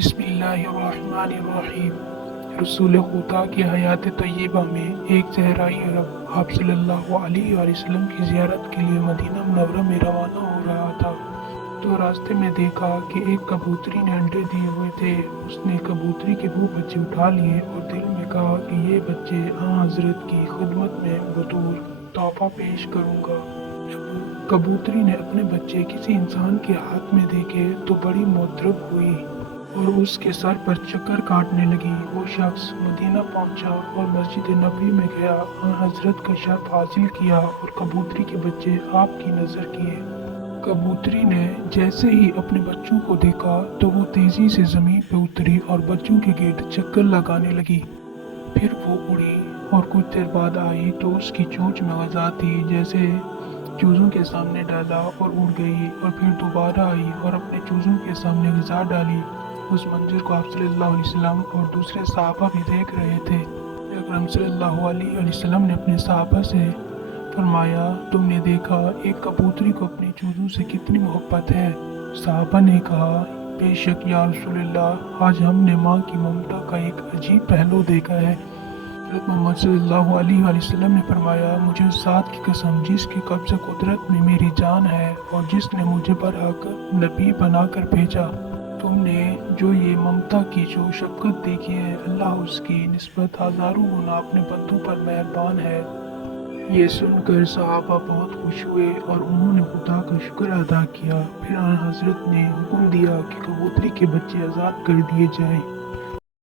بسم اللہ الرحمن الرحیم۔ رسول خدا کی حیات طیبہ میں ایک صحرائی عرب آپ صلی اللہ علیہ وآلہ وسلم کی زیارت کے لیے مدینہ منورہ میں روانہ ہو رہا تھا تو راستے میں دیکھا کہ ایک کبوتری نے انڈے دیے ہوئے تھے۔ اس نے کبوتری کے وہ بچے اٹھا لیے اور دل میں کہا کہ یہ بچے حضرت کی خدمت میں بطور تحفہ پیش کروں گا۔ جب کبوتری نے اپنے بچے کسی انسان کے ہاتھ میں دیکھے تو بڑی مترب ہوئی اور اس کے سر پر چکر کاٹنے لگی۔ وہ شخص مدینہ پہنچا اور مسجد نبوی میں گیا، حضرت کا شرف حاصل کیا اور کبوتری کے بچے آپ کی نظر کیے۔ کبوتری نے جیسے ہی اپنے بچوں کو دیکھا تو وہ تیزی سے زمین پہ اتری اور بچوں کے گرد چکر لگانے لگی۔ پھر وہ اڑی اور کچھ دیر بعد آئی تو اس کی چونچ میں غذا تھی، جیسے چوزوں کے سامنے ڈالا اور اڑ گئی، اور پھر دوبارہ آئی اور اپنے چوزوں کے سامنے غذا ڈالی۔ اس منظر کو آپ صلی اللہ علیہ وسلم اور دوسرے صحابہ بھی دیکھ رہے تھے۔ اکرم صلی اللہ علیہ وآلہ وسلم نے اپنے صحابہ سے فرمایا، تم نے دیکھا ایک کبوتری کو اپنے چوزوں سے کتنی محبت ہے؟ صحابہ نے کہا، بے شک یا رسول اللہ، آج ہم نے ماں کی ممتا کا ایک عجیب پہلو دیکھا ہے۔ حضرت محمد صلی اللہ علیہ وآلہ وسلم نے فرمایا، مجھے اس ذات کی قسم جس کی قبضہ قدرت میں میری جان ہے اور جس نے مجھے برحق نبی بنا کر بھیجا، تم نے جو یہ ممتا کی جو شفقت دیکھی ہے، اللہ اس کی نسبت ہزاروں گنا اپنے بندوں پر مہربان ہے۔ یہ سن کر صحابہ بہت خوش ہوئے اور انہوں نے خدا کا شکر ادا کیا۔ پھر حضرت نے حکم دیا کہ کبوتری کے بچے آزاد کر دیے جائیں۔